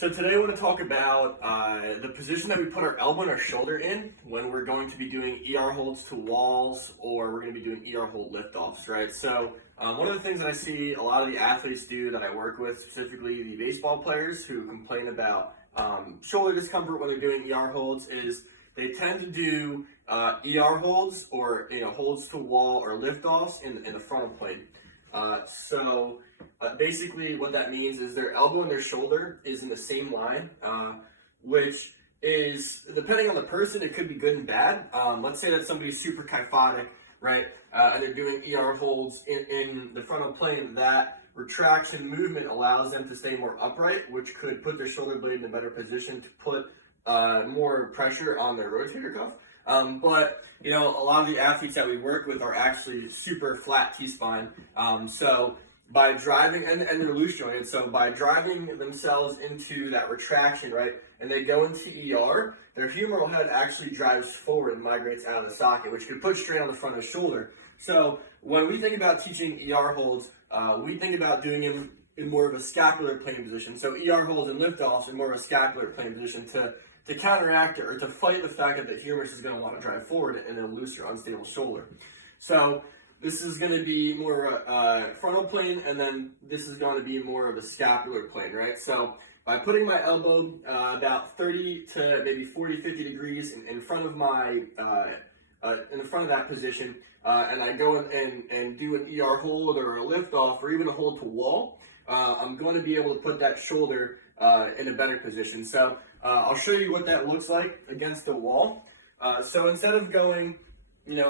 So today I want to talk about the position that we put our elbow and our shoulder in when we're going to be doing ER holds to walls or we're going to be doing ER hold liftoffs, right? So one of the things that I see a lot of the athletes do that I work with, specifically the baseball players who complain about shoulder discomfort when they're doing ER holds, is they tend to do ER holds or holds to wall or liftoffs in the frontal plane. Basically what that means is their elbow and their shoulder is in the same line, which is, depending on the person, it could be good and bad. Let's say that somebody's super kyphotic, right? And they're doing ER holds in the frontal plane. That retraction movement allows them to stay more upright, which could put their shoulder blade in a better position to put more pressure on their rotator cuff. But a lot of the athletes that we work with are actually super flat T-spine. So by driving, and they're loose jointed, so by driving themselves into that retraction, right, and they go into ER, their humeral head actually drives forward and migrates out of the socket, which could put strain on the front of the shoulder. So when we think about teaching ER holds, we think about doing it in more of a scapular plane position. So ER holds and liftoffs in more of a scapular plane position to counteract it or to fight the fact that the humerus is going to want to drive forward in a loose or unstable shoulder. So this is going to be more frontal plane, and then this is going to be more of a scapular plane, right? So by putting my elbow about 30 to maybe 40, 50 degrees in front of my, in front of that position, and I go and do an ER hold or a lift off or even a hold to wall, I'm going to be able to put that shoulder in a better position. So I'll show you what that looks like against the wall. So instead of going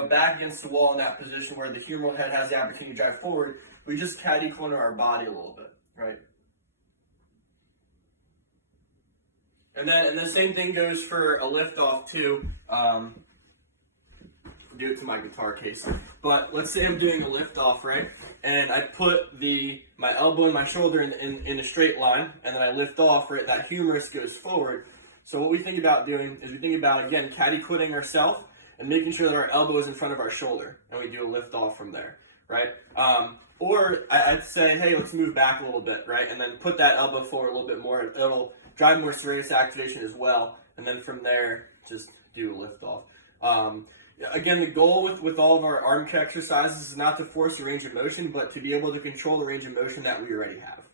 back against the wall in that position where the humeral head has the opportunity to drive forward, we just caddy corner our body a little bit, right? And then the same thing goes for a lift off too. Do it to my guitar case. But let's say I'm doing a lift off, right? And I put my elbow and my shoulder in a straight line, and then I lift off, right? That humerus goes forward. So what we think about doing is we think about, again, caddy quitting ourselves and making sure that our elbow is in front of our shoulder, and we do a lift off from there, right? Or I'd say, hey, let's move back a little bit, right? And then put that elbow forward a little bit more. It'll drive more serratus activation as well. And then from there, just do a lift off. Again, the goal with all of our arm kick exercises is not to force a range of motion, but to be able to control the range of motion that we already have.